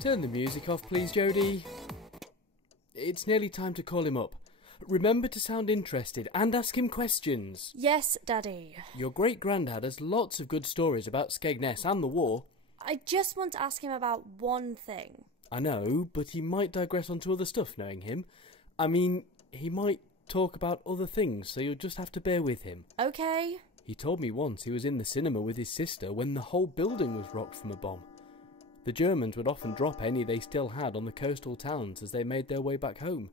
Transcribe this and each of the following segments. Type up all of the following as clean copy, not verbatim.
Turn the music off, please, Jodie. It's nearly time to call him up. Remember to sound interested and ask him questions. Yes, Daddy. Your great-granddad has lots of good stories about Skegness and the war. I just want to ask him about one thing. I know, but he might digress onto other stuff, knowing him. I mean, he might talk about other things, so you'll just have to bear with him. Okay. He told me once he was in the cinema with his sister when the whole building was rocked from a bomb. The Germans would often drop any they still had on the coastal towns as they made their way back home.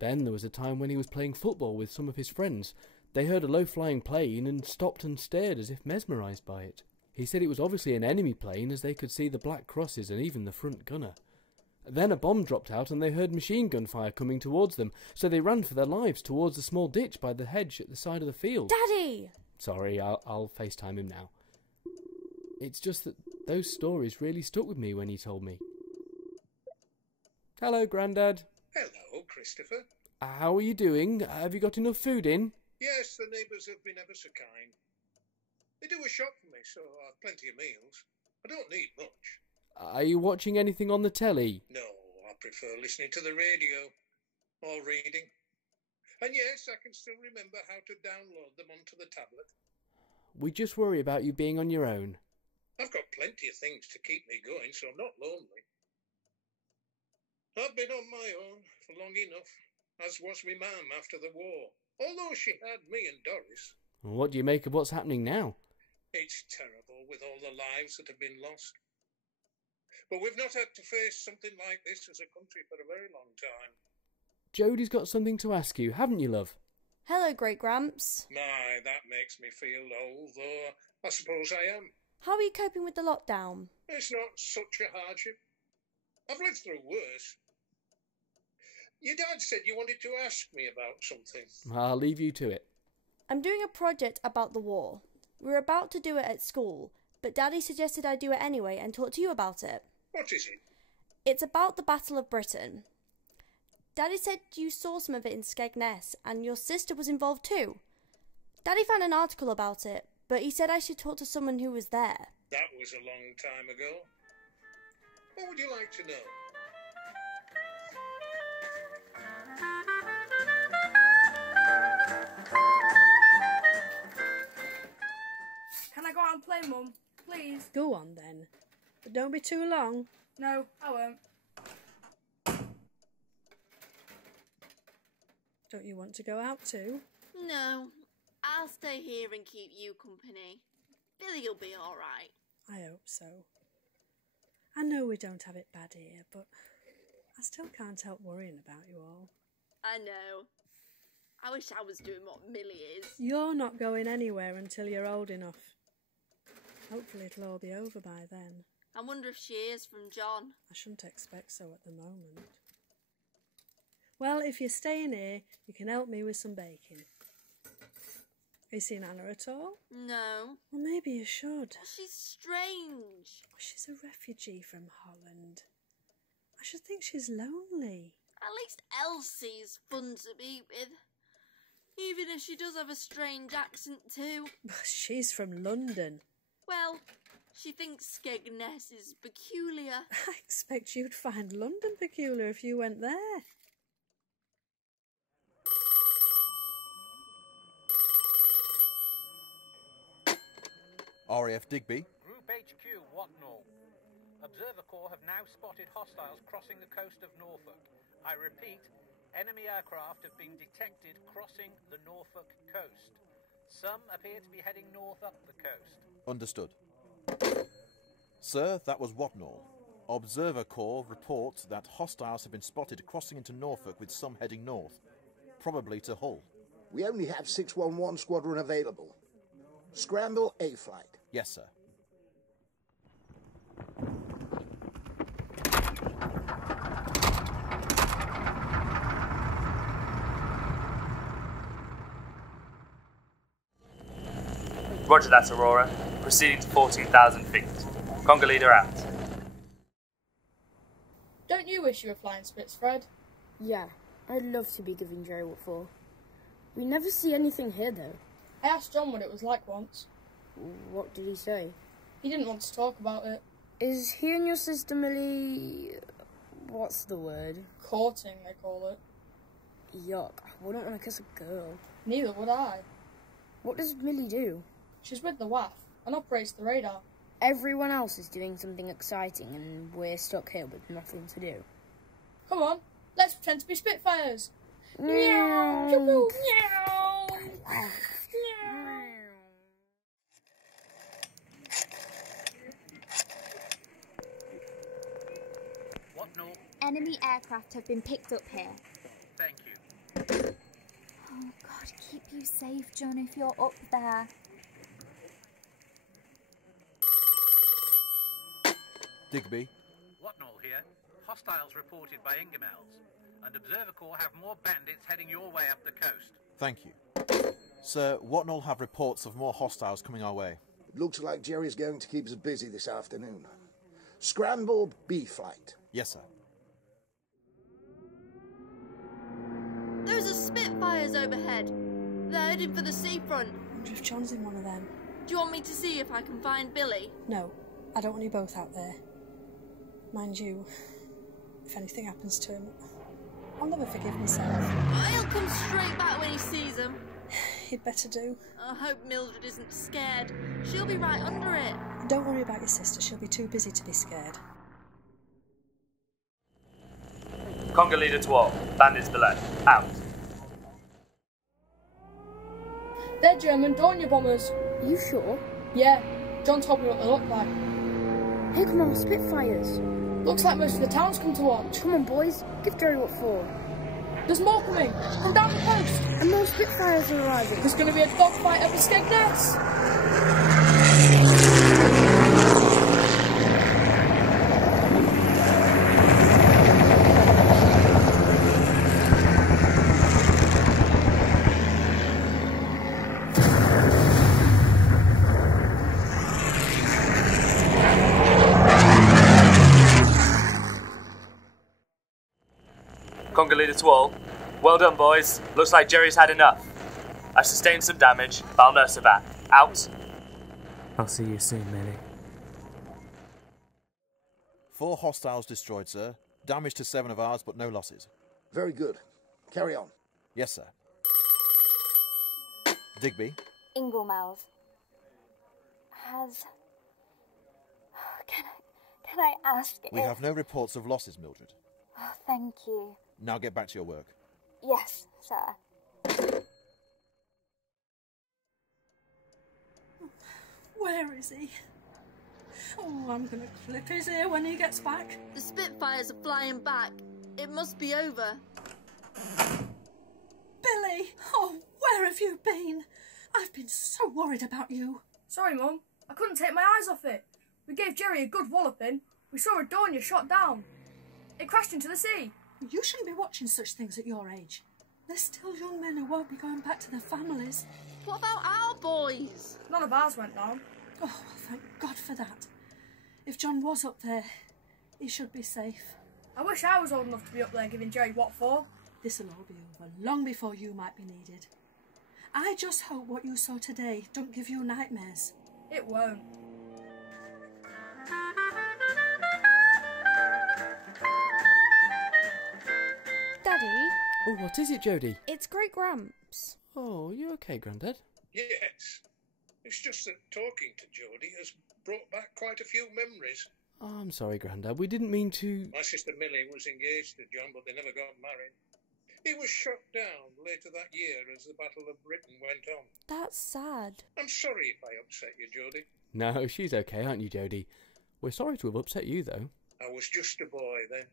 Then there was a time when he was playing football with some of his friends. They heard a low-flying plane and stopped and stared as if mesmerised by it. He said it was obviously an enemy plane as they could see the black crosses and even the front gunner. Then a bomb dropped out and they heard machine gun fire coming towards them, so they ran for their lives towards the small ditch by the hedge at the side of the field. Daddy! Sorry, I'll FaceTime him now. It's just that those stories really stuck with me when he told me. Hello, Grandad. Hello, Christopher. How are you doing? Have you got enough food in? Yes, the neighbours have been ever so kind. They do a shop for me, so I've plenty of meals. I don't need much. Are you watching anything on the telly? No, I prefer listening to the radio or reading. And yes, I can still remember how to download them onto the tablet. We just worry about you being on your own. I've got plenty of things to keep me going, so I'm not lonely. I've been on my own for long enough, as was my mum after the war, although she had me and Doris. What do you make of what's happening now? It's terrible with all the lives that have been lost. But we've not had to face something like this as a country for a very long time. Jodie's got something to ask you, haven't you, love? Hello, Great-Gramps. My, that makes me feel old, though I suppose I am. How are you coping with the lockdown? It's not such a hardship. I've lived through worse. Your dad said you wanted to ask me about something. I'll leave you to it. I'm doing a project about the war. We're about to do it at school, but Daddy suggested I do it anyway and talk to you about it. What is it? It's about the Battle of Britain. Daddy said you saw some of it in Skegness and your sister was involved too. Daddy found an article about it, but he said I should talk to someone who was there. That was a long time ago. What would you like to know? Can I go out and play, Mum? Please? Go on then. But don't be too long. No, I won't. Don't you want to go out too? No, I'll stay here and keep you company. Billy'll be all right. I hope so. I know we don't have it bad here, but I still can't help worrying about you all. I know. I wish I was doing what Millie is. You're not going anywhere until you're old enough. Hopefully it'll all be over by then. I wonder if she hears from John. I shouldn't expect so at the moment. Well, if you're staying here, you can help me with some baking. Have you seen Anna at all? No. Well, maybe you should. She's strange. She's a refugee from Holland. I should think she's lonely. At least Elsie's fun to be with. Even if she does have a strange accent too. She's from London. Well, she thinks Skegness is peculiar. I expect you'd find London peculiar if you went there. RAF Digby. Group HQ, Watnall. Observer Corps have now spotted hostiles crossing the coast of Norfolk. I repeat, enemy aircraft have been detected crossing the Norfolk coast. Some appear to be heading north up the coast. Understood. Sir, that was Watnall. Observer Corps reports that hostiles have been spotted crossing into Norfolk with some heading north, probably to Hull. We only have 611 squadron available. Scramble A flight. Yes, sir. Roger that, Aurora. Proceeding to 14,000 feet. Conga leader out. Don't you wish you were flying splits, Fred? Yeah, I'd love to be giving Jerry what for. We never see anything here, though. I asked John what it was like once. What did he say? He didn't want to talk about it. Is he and your sister Millie... what's the word? Courting, they call it. Yuck, I wouldn't want to kiss a girl. Neither would I. What does Millie do? She's with the WAF and operates the radar. Everyone else is doing something exciting and we're stuck here with nothing to do. Come on, let's pretend to be Spitfires. Meow. Meow. What, no? Enemy aircraft have been picked up here. Thank you. Oh God, keep you safe, John, if you're up there. Digby. Whatnall here. Hostiles reported by Ingemels. And Observer Corps have more bandits heading your way up the coast. Thank you. Sir, Whatnall have reports of more hostiles coming our way. It looks like Jerry's going to keep us busy this afternoon. Scramble B flight. Yes, sir. Those are Spitfires overhead. They're heading for the seafront. I wonder if John's in one of them. Do you want me to see if I can find Billy? No, I don't want you both out there. Mind you, if anything happens to him, I'll never forgive myself. He'll come straight back when he sees them. He'd better do. I hope Mildred isn't scared. She'll be right under it. Don't worry about your sister, she'll be too busy to be scared. Conga leader to all. Bandits below. Out. They're German Dornier bombers. Are you sure? Yeah, John told me what they look like. Hey, come on, Spitfires. Looks like most of the town's come to watch. Come on, boys. Give Jerry what for. There's more coming. From down the coast. And more Spitfires are arriving. There's going to be a dogfight over Skegness. Conga leader to all. Well done, boys. Looks like Jerry's had enough. I've sustained some damage, but I'll nurse her back. Out. I'll see you soon, Millie. 4 hostiles destroyed, sir. Damage to 7 of ours, but no losses. Very good. Carry on. Yes, sir. Digby. Inglemels. Can I ask We have no reports of losses, Mildred. Oh, thank you. Now get back to your work. Yes, sir. Where is he? Oh, I'm gonna clip his ear when he gets back. The Spitfires are flying back. It must be over. Billy! Oh, where have you been? I've been so worried about you. Sorry, Mum. I couldn't take my eyes off it. We gave Jerry a good walloping. We saw a Dornier shot down. It crashed into the sea. You shouldn't be watching such things at your age. They're still young men who won't be going back to their families. What about our boys? None of ours went down. Oh, thank God for that. If John was up there, he should be safe. I wish I was old enough to be up there giving Jerry what for. This'll all be over long before you might be needed. I just hope what you saw today don't give you nightmares. It won't. Daddy? Oh, what is it, Jodie? It's Great Gramps. Oh, you okay, Grandad? Yes. It's just that talking to Jodie has brought back quite a few memories. Oh, I'm sorry, Grandad. We didn't mean to... My sister Millie was engaged to John, but they never got married. He was shot down later that year as the Battle of Britain went on. That's sad. I'm sorry if I upset you, Jodie. No, she's okay, aren't you, Jodie? We're sorry to have upset you, though. I was just a boy then,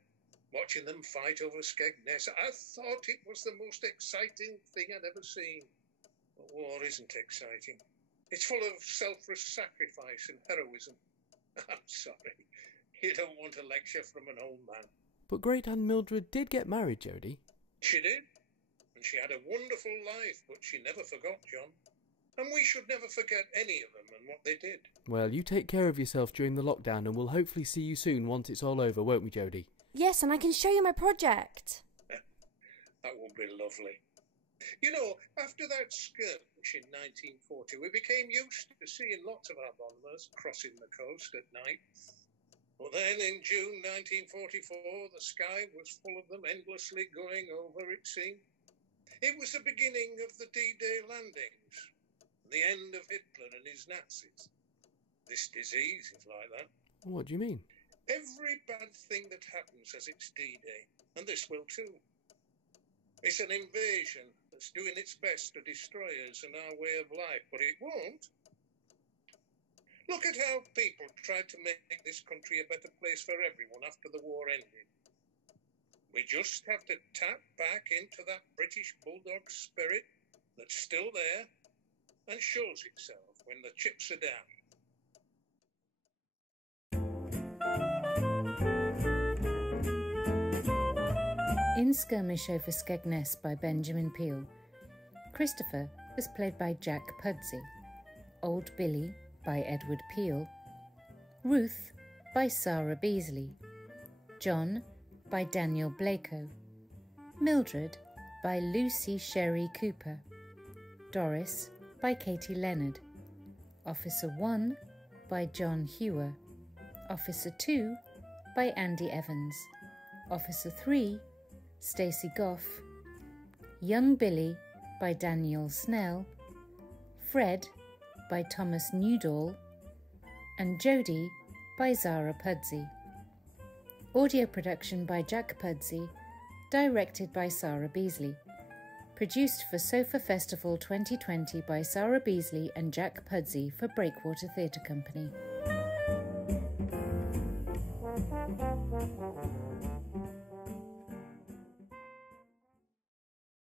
watching them fight over Skegness. I thought it was the most exciting thing I'd ever seen. But war isn't exciting. It's full of self-sacrifice and heroism. I'm sorry. You don't want a lecture from an old man. But Great Aunt Mildred did get married, Jodie. She did. And she had a wonderful life, but she never forgot John. And we should never forget any of them and what they did. Well, you take care of yourself during the lockdown and we'll hopefully see you soon once it's all over, won't we, Jodie? Yes, and I can show you my project. That would be lovely. You know, after that skirmish in 1940, we became used to seeing lots of our bombers crossing the coast at night. But then in June 1944, the sky was full of them endlessly going over, it seemed. It was the beginning of the D-Day landings, the end of Hitler and his Nazis. This disease is like that. What do you mean? Every bad thing that happens has its D-Day, and this will too. It's an invasion that's doing its best to destroy us and our way of life, but it won't. Look at how people tried to make this country a better place for everyone after the war ended. We just have to tap back into that British bulldog spirit that's still there and shows itself when the chips are down. In Skirmish over Skegness by Benjamin Peel, Christopher was played by Jack Pudsey, Old Billy by Edward Peel, Ruth by Sara Beasley, John by Daniel BLACOW, Mildred by Lucy SHERRE-COOPER, Doris by Katie Leonard, Officer 1 by John HEWER, Officer 2 by Andy Evans, Officer 3 STACEY GOUGH, Young Billy by Daniel SNELL, Fred by Thomas NEWDALL, and JODIE by Sara Pudsey. Audio production by Jack Pudsey, directed by Sara Beasley. Produced for Sofa Festival 2020 by Sara Beasley and Jack Pudsey for Breakwater Theatre Company.